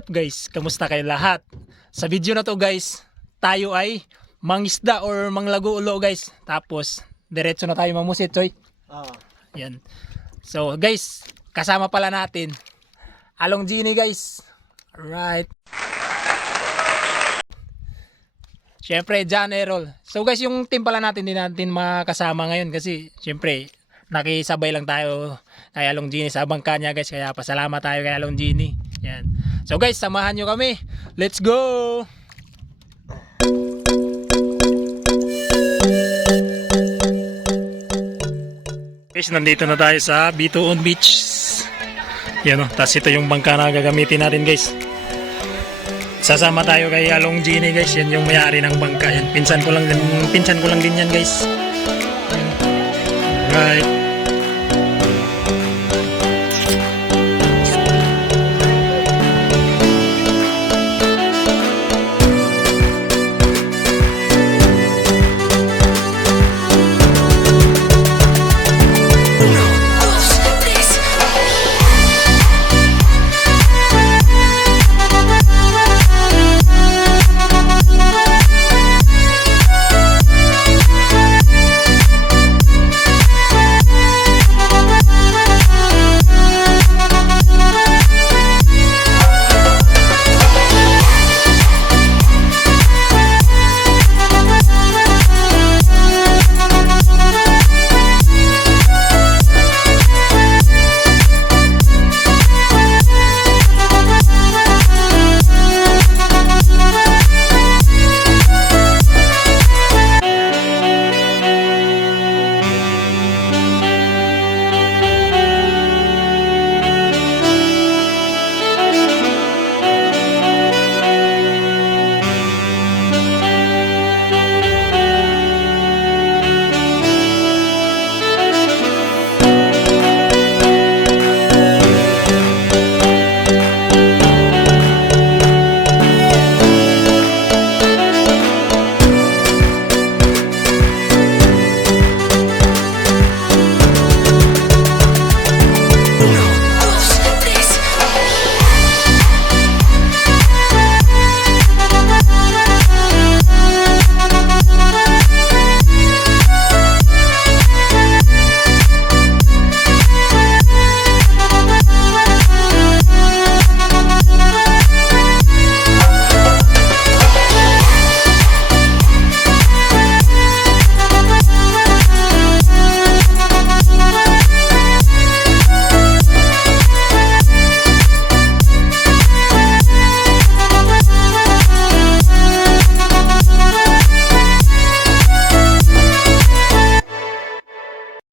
What's up guys? Kamusta kayo lahat? Sa video na to guys, tayo ay mangisda or manglago-ulo guys. Tapos diretso na tayo mamusit, Choy. Yan. So guys, kasama pala natin Along Genie guys. Alright. Siyempre, John Errol. So guys, yung team pala natin din natin makasama ngayon kasi siyempre nakisabay lang tayo kay Along Genie sa bangka niya guys. Kaya pasalamat tayo kay Along Genie. Yan. So guys, samahan nyo kami. Let's go! Guys, nandito na tayo sa Bituon Beach. Yan o. Tapos ito yung bangka na gagamitin natin guys. Sasama tayo kay Along Genie guys. Yan yung may-ari ng bangka. Yan. Pinsan ko lang din yan guys. Yan. Right.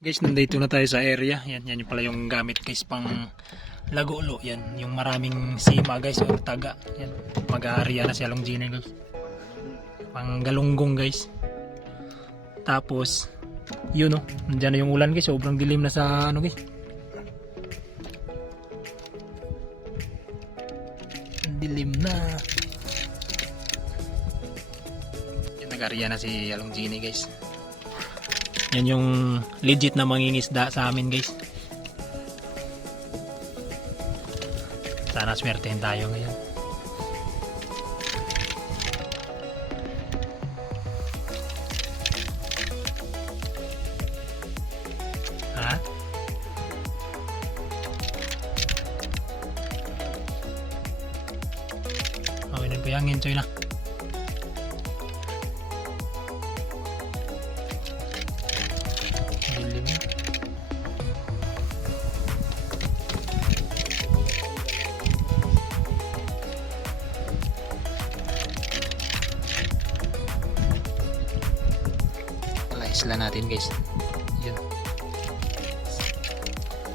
Guys, nandito na tayo sa area. Yan yung pala yung gamit guys pang lago-ulo. Yan, yung maraming sima guys or taga. Yan, mag-aarya na si Along Genie guys. Pang galunggong guys. Tapos, yun o, nandiyan na yung ulan guys. Sobrang dilim na sa ano guys. Dilim na. Yan, nag-aarya na si Along Genie guys. Yan yung legit na mangingisda sa amin guys. Sana swertehin tayo ngayon. Ha? Okay na po yung enjoy na. Isla natin guys. Yun.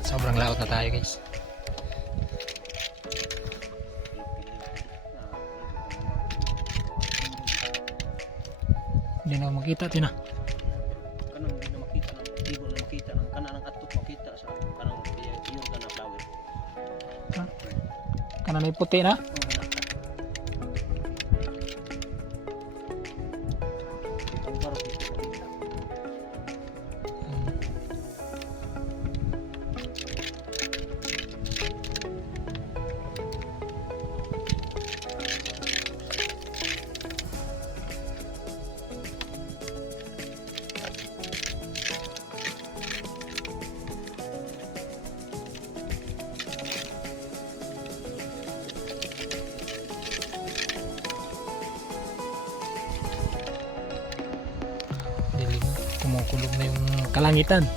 Sobrang laot na tayo guys. Hindi na makita tina. Kanang hindi na makita ng ibo na makita ng kanang atok makita sa kanang yung kana flower. Kanan may puti na. kulog na yung kalangitan.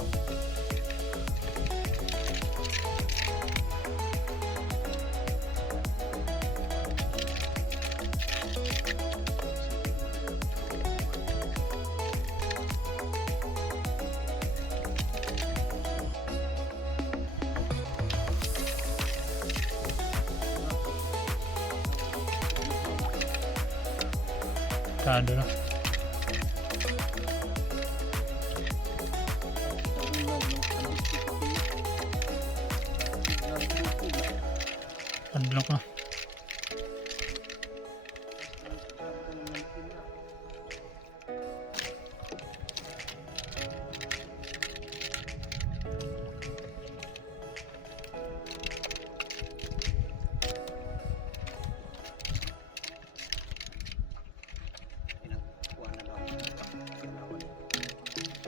Kado na. Unblock na.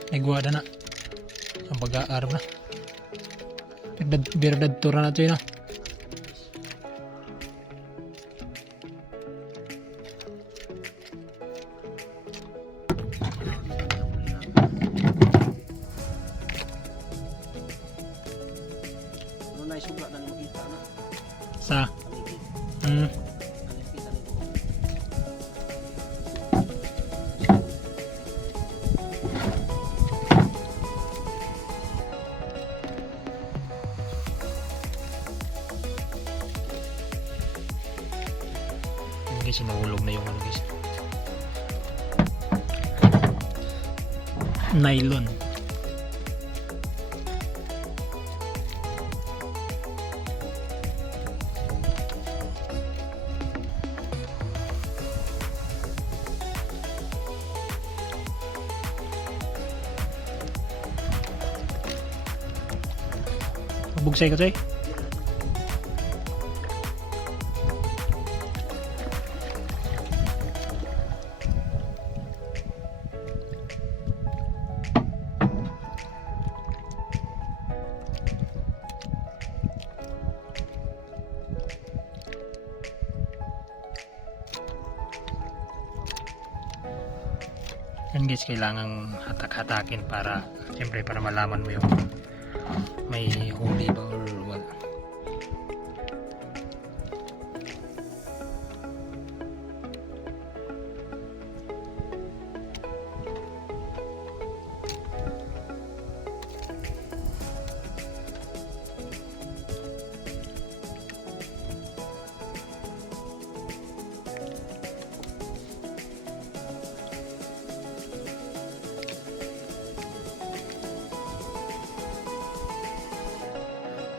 Nagwada na. Ang pag-aarap na. Birdad tura na ito yun. Ano na isugla na makita na. Sa? Paligid. Nakikita nito. Guys, sinuhulog na yung ano guys. Nylon. Bugsay ka to eh. Yan guys, kailangang hatak-hatakin para siyempre para malaman mo yung may huli ba or wala.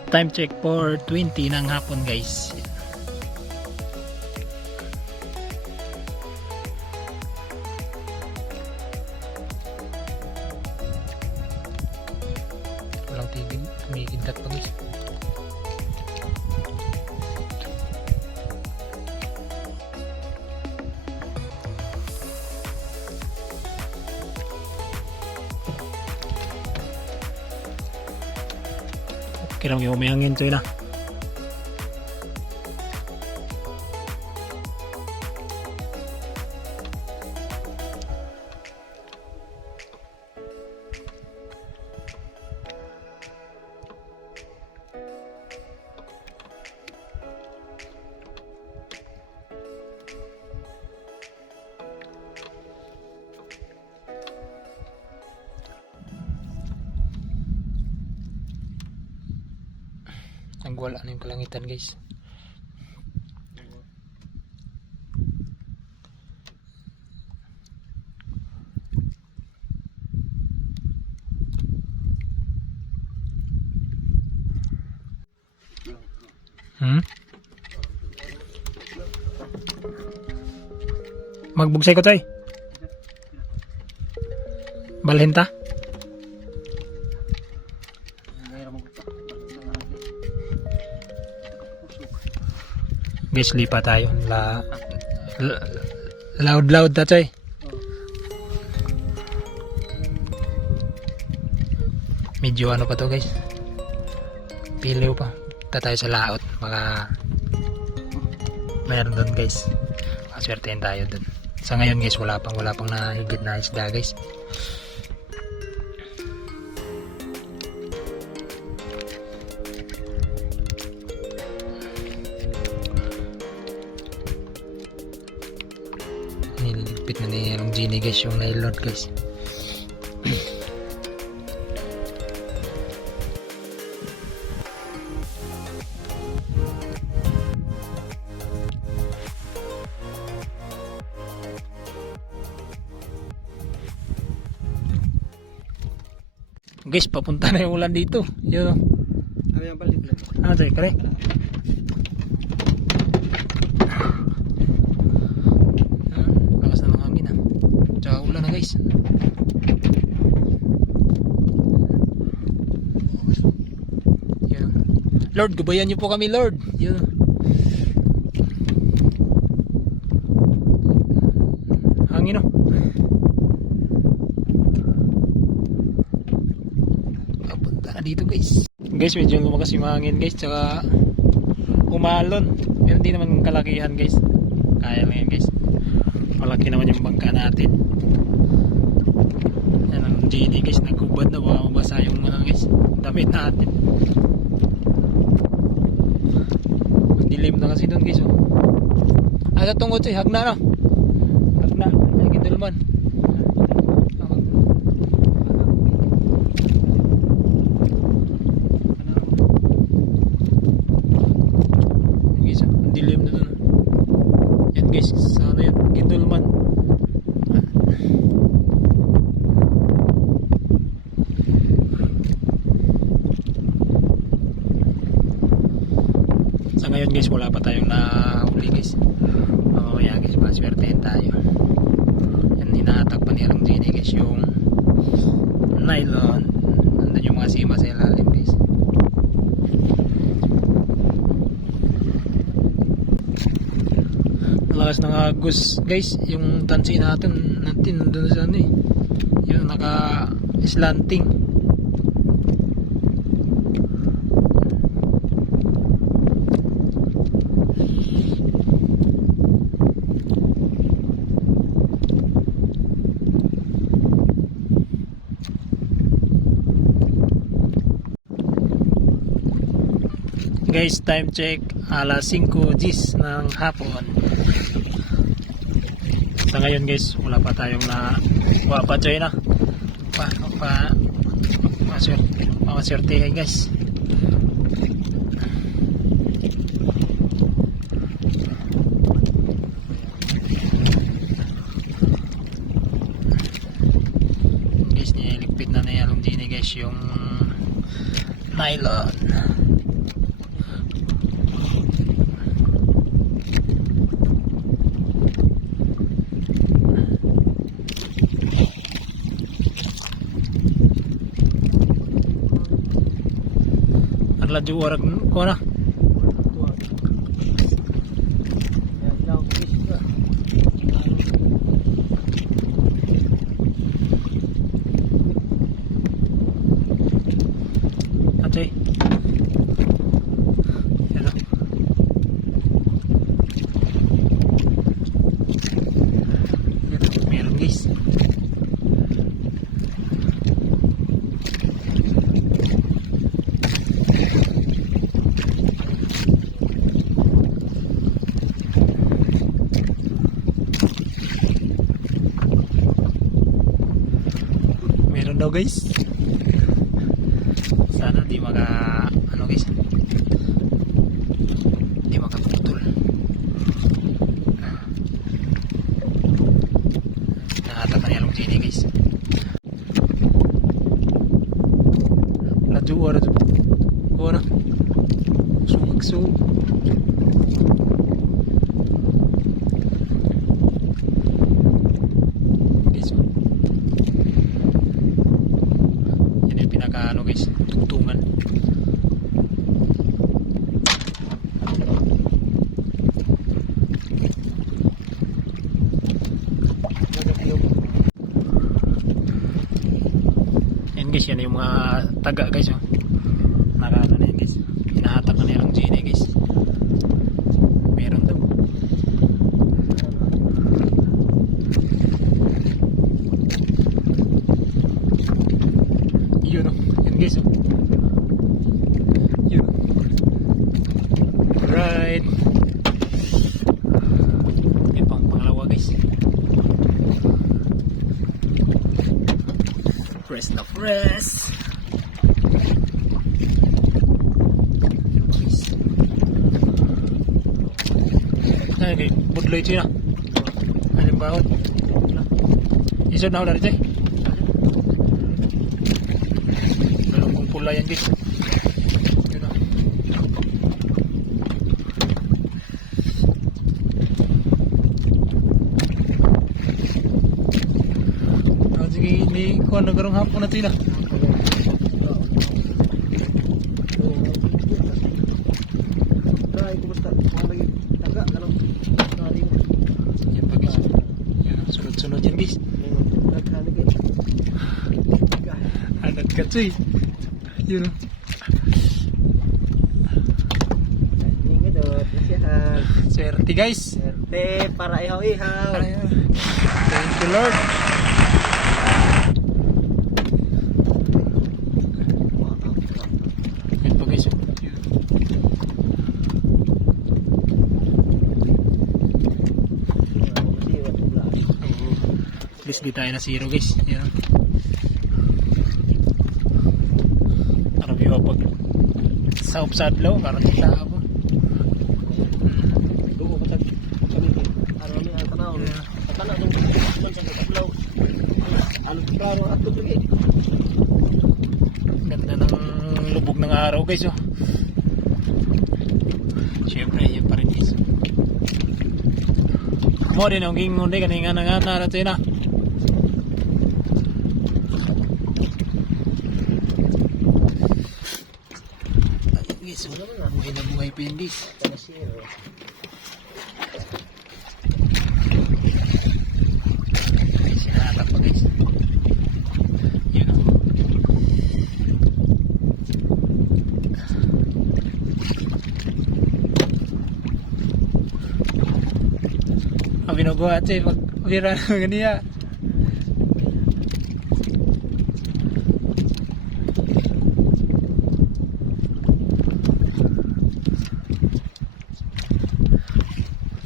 Time check for 20 ng hapon guys. Walang tigil, umiigindat pa guys. Kirang yung umihangin to yun ah. Nagwala na yung kalangitan guys. Magbugsay ko tay. Balhin ta. Guys, lipa tayo. Loud na tay. Medyo ano pa to guys. Pilew pa. Ta tayo sa laot. Baka meron doon guys. Maswertein tayo doon. Sa ngayon guys, wala pang nahigit na isda guys. Nilipit na ni Alang Genie guys yung nylon guys. Guys, papunta na yung ulan dito. Yun. Ano yung balik lang? Ano tayo, kare? Lakas na ng hangin tsaka ulan na guys. Yun. Lord, gabayan niyo po kami Lord. Yun. Hangin papunta na dito guys. Guys, medyo lumakas yung hangin guys, tsaka umalon. Pero hindi naman kalakihan guys. Kaya lang yan guys. Malaki naman yung bangka natin. Yan ang JD guys, nagubad na, baka mabasa yung mga guys damit natin. Dilim na kasi doon guys. Asa tungod siya, hagna na. Hagna, ay gindulman. Guys, ang dilim na doon. Yan guys, sana yun, gindulman. Sa ngayon guys, wala pa tayong nahuli guys. Yan guys, maswertein tayo. Yan, hinahatak pa ni Alang Genie guys yung nylon. Nandun yung mga sima sa ilalim guys. Lakas ng agos guys, yung tansi natin nandun sa ano eh. Yung naka slanting. Guys, time check, alas 5 G's ng hapon. Sa ngayon guys, wala pa tayong wala pa China. Maswerte guys. Guys, niligpit na ni Alang Genie guys yung nylon. Laju orang ko na. Ate. Hello. Meron guys. Daw guys, sana di guys, di makaputol. Nahatak na Alang Genie guys. Laju orang sug guys, tungtungan. Yan guys, yan yung mga taga guys. Nakano na yan guys. Hinahatak na ni Alang Genie guys. Meron daw. Yun yan guys yun. Right. Yung pangalawa guys. Fresh na fresh. Ay, okay. Budloy ito na. Halimbawa. Isod na ako na rin ito. Dalawang pula yan guys. Yun na. Sige, hindi ko nagarong hapon na ito na. Try ko basta lagi taga kalau kali Yan pa guys. Yan, sunod-sunod yan guys. nagkali kay. Adat ka ito eh. Yun o. Ingat dot, nasihat. Swerte guys. Serte para ihaw-ihaw. Thank you Lord. Yan pa guys. Yun. At least di tayo na zero guys. Yan. Para biwa pag sa upsadlaw. Karoon sa habo. Dugo ko tag kami arami ang tanaw. Yeah. Tanaw dong sa tablaw. Ano klaro ato lagi. Ganda ng lubog ng araw guys oh. Siyempre yan pa rin guys. Mo din ang gingon din kaninga na nga narating na. Ayun guys, buhay na buhay pa yun guys. Zero. Sinatap pa guys. Yun o. Binuguhat siya pag bira na ganiya.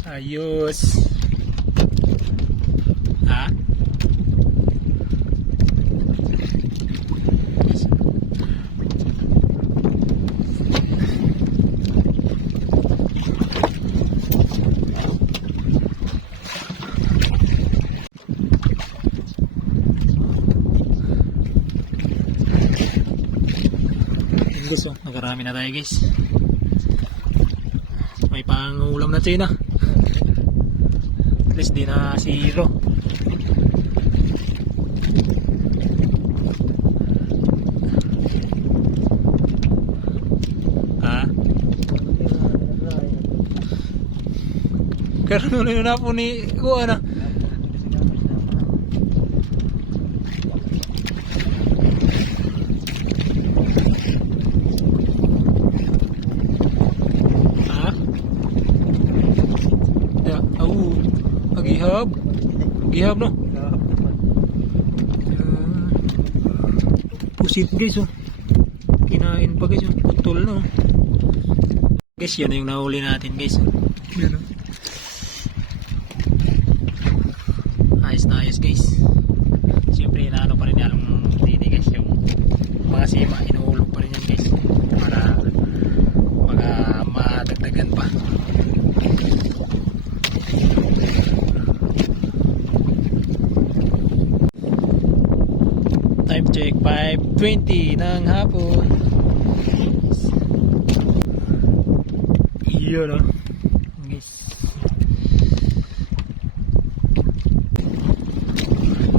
Ayos. Ha? Guys, oh, nakarami na tayo guys. May pangulam na tayo na. At least di na zero. Ha? Karoon na po ni kuha na. Gihab no. Pusit guys oh. Kinain pa guys oh. Putol no. Guys yan yung nahuli natin guys. Yan oh. Ayos na ayos guys. Siyempre inaano pa rin yung dini guys. Yung mga sima inuulog pa rin yan guys. Para madagdagan pa. Time check 5:20 ng hapon. Iyon oh. Guys.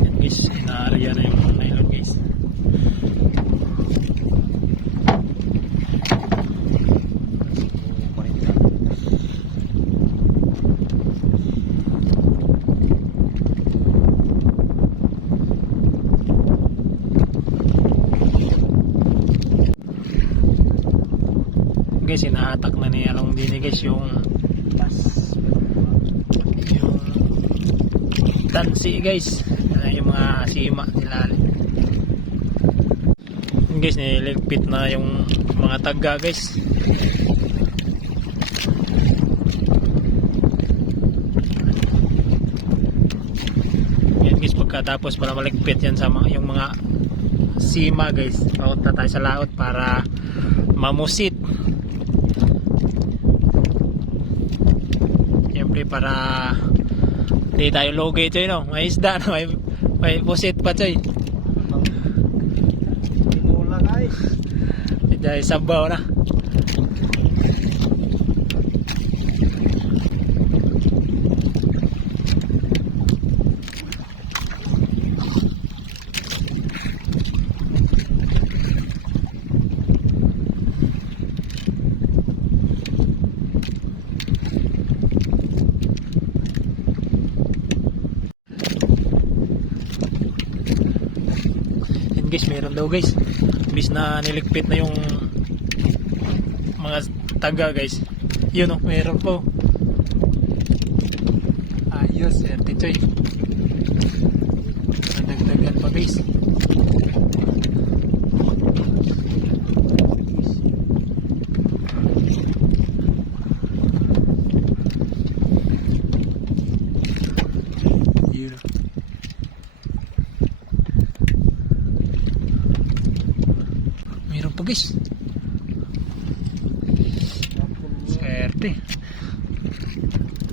Yan guys, inaarya na yung nylon guys. Guys, inahatak na ni Along din guys yung tansi guys, yung mga sima nila guys, niligpit na yung mga taga guys. Yan guys, pagkatapos para maligpit yan sa yung mga sima guys. Papunta tayo sa laot para mamusit. Siyempre para di tayo logi ito, no? May isda, no? May pusit pa, Choy. Pinula guys. Dahil sabaw na. Yan guys, meron daw guys. Bis na niligpit na yung mga taga guys. Yun o, meron po. Ayos, swerte Choy. Nadagdagan pa guys. Yun o. Meron pa guys. Swerte.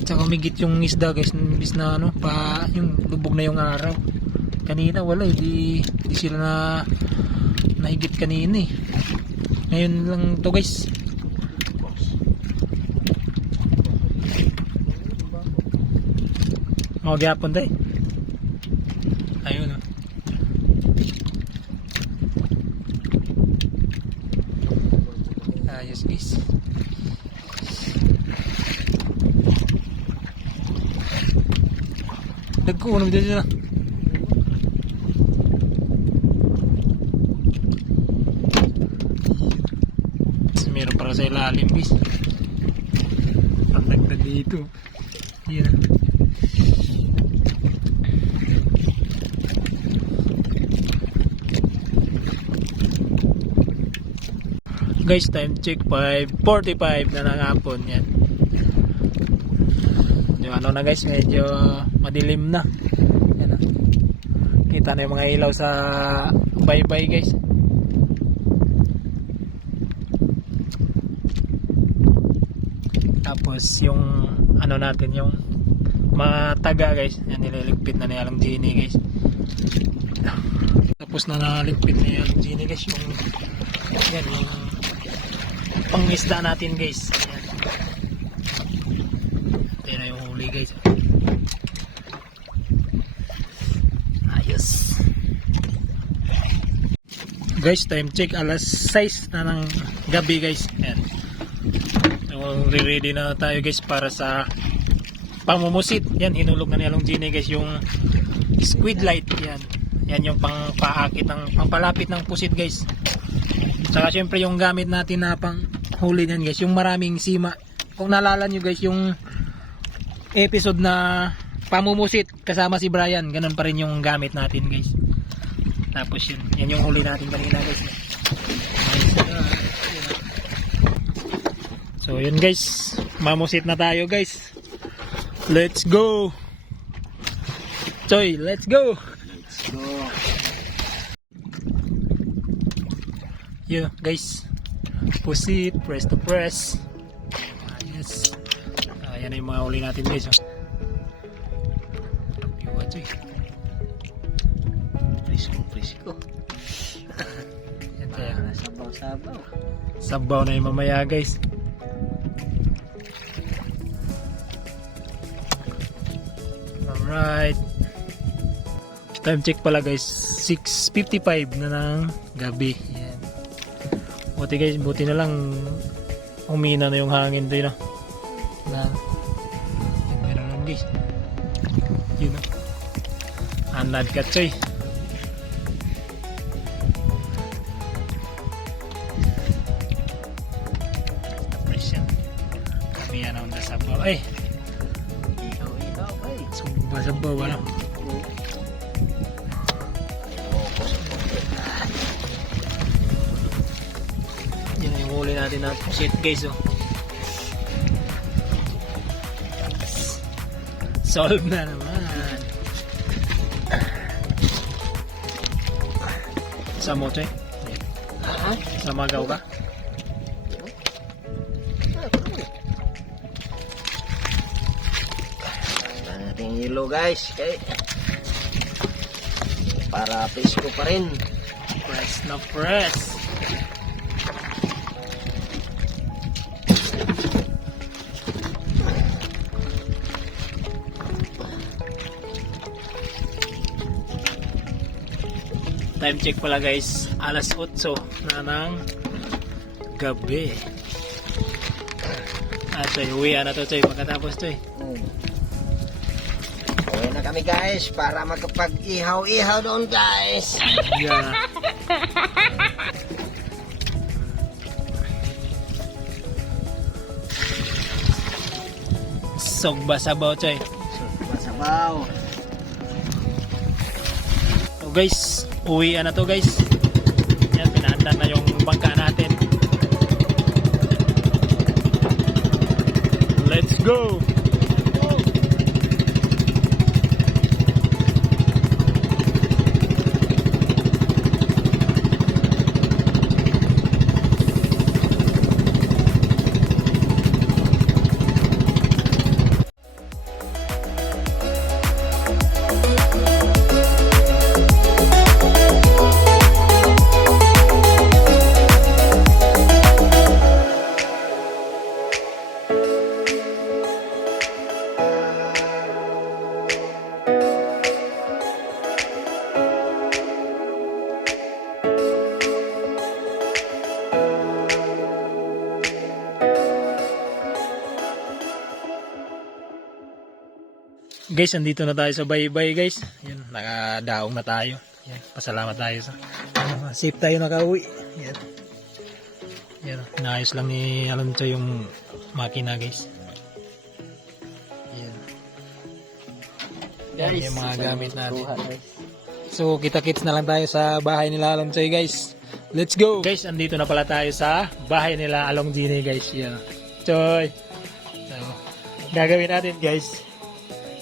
Tsaka umigit yung isda guys, bis na ano, pa yung lubog na yung araw. Kanina wala, di sila na nahigit kanina eh. Ngayon lang to guys. Mga gyapon tayo. Ayun oh. Ayos guys. Nagkuunom din sila. Meron para sa ilalim guys. Pagdagdag dito. Yan. Guys, time check 5:45 na ng hapon. Yan. Yung ano na guys, medyo madilim na. Yan na. Kita na yung mga ilaw sa baybay guys. Tapos yung ano natin, yung mga taga guys, yan nililigpit na ni Alang Genie guys. Tapos na naligpit ni Alang Genie guys yung yan, yung pangisda natin guys. Yan. Ito na yung huli guys. Ayos. Guys, time check alas 6 na ng gabi guys. Yan. Re-ready na tayo guys para sa pamumusit. Yan, hinulog na ni Along Genie guys yung squid light. Yan. Yan yung pangpaakit ng pangpalapit ng pusit guys. Saka syempre yung gamit natin na pang huli niyan guys, yung maraming sima. Kung naalala nyo guys yung episode na pamumusit kasama si Brian, ganun pa rin yung gamit natin guys. Tapos yun, yan yung huli natin kanina guys. So yun guys, mamusit na tayo guys. Let's go. Choy, let's go. Let's go. Yun guys, pusit, press to press. Yes. Ayan na yung mga huli natin guys. Yung Choy. Presko. Yan kaya. Sabaw. Sabaw na yung mamaya guys. Alright. Time check pala guys, 6:55 na ng gabi. Yan. Buti na lang umina na yung hangin doon, no? Na meron nun guys. Yun, no? Anad ka Choy. Tapos yan. Kami yan ang nasabaw. Ay! Ihaw ay. Sabaw, ano? Yan yung huli natin na pusit guys, oh. Solve na naman. Sa mo, Choy? Ha? Sa magaw ka? Nating hilo guys, kay para pesko pa rin. Press na press. Time check pala guys, alas 8 na ng gabi. Choy, uwian na to Choy, pagkatapos Choy. Uwi na kami guys para magkapag-ihaw-ihaw doon guys. Yeah. Sogba sabaw Choy. Masabaw. So guys, uwian na to guys. Yan, pinaandar na yung bangka natin. Let's go! Guys, andito na tayo sa baybay guys. Yan, nakadaong na tayo. Yan, pasalamat tayo sa safe tayo nakauwi. Yan. Yan, naayos lang ni Alonso yung makina guys. Yan. Yan yung mga gamit natin. So, kita-kits na lang tayo sa bahay nila Alonso guys. Let's go! Guys, andito na pala tayo sa bahay nila Along Gine guys. Yan. Choy! So, gagawin natin guys.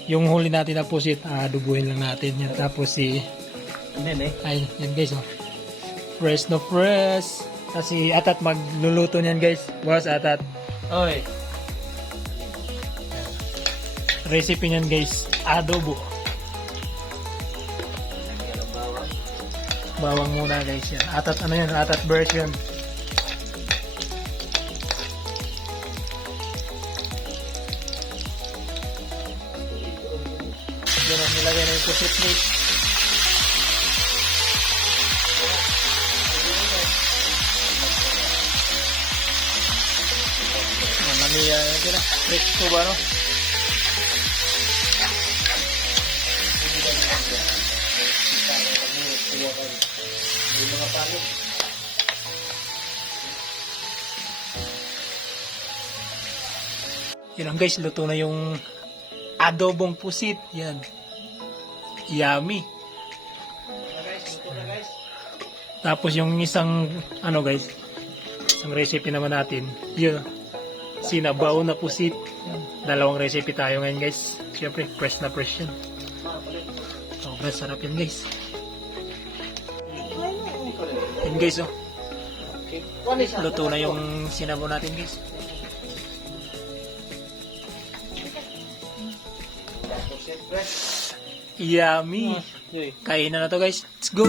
Yung huli natin na pusit, dubuhin lang natin yan. Tapos ay, yan guys, oh. Press no press. Kasi Atat magluluto niyan guys. Boss Atat. Oy. Recipe niyan guys, adobo. Bawang muna guys yan. Atat ano yan, Atat version. Yan ang nilagay na yung pusit guys. Mamaya yun na. Presto ba no? Yan lang guys, luto na yung adobong pusit. Yan. Yummy. Tapos yung isang ano guys, isang recipe naman natin, yun, sinabaw na pusit. Dalawang recipe tayo ngayon guys. Siyempre, fresh na fresh yan. Sobrang sarap yan guys. Yan guys oh. Luto na yung sinabaw natin guys. Yummy. Kain na to guys. Let's go.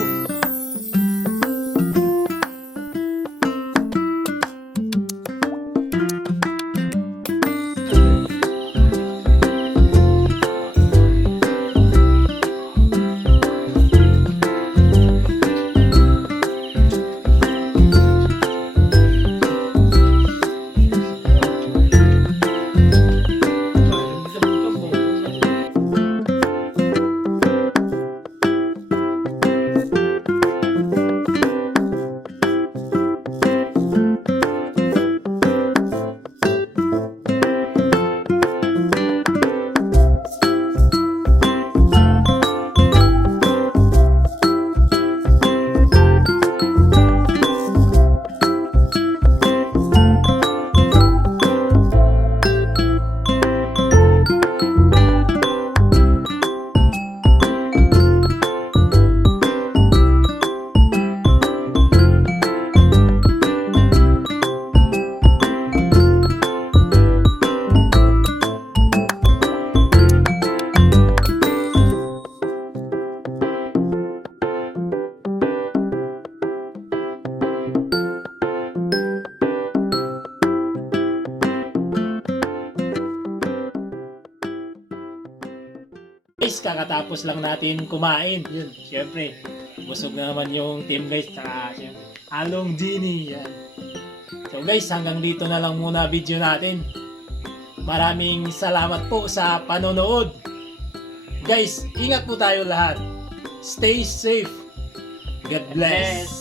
guys, kakatapos lang natin kumain. Yun, syempre, busog na naman yung team guys. Tsaka, syempre, Along Genie. Yan. So guys, hanggang dito na lang muna video natin. Maraming salamat po sa panonood. Guys, ingat po tayo lahat. Stay safe. God bless.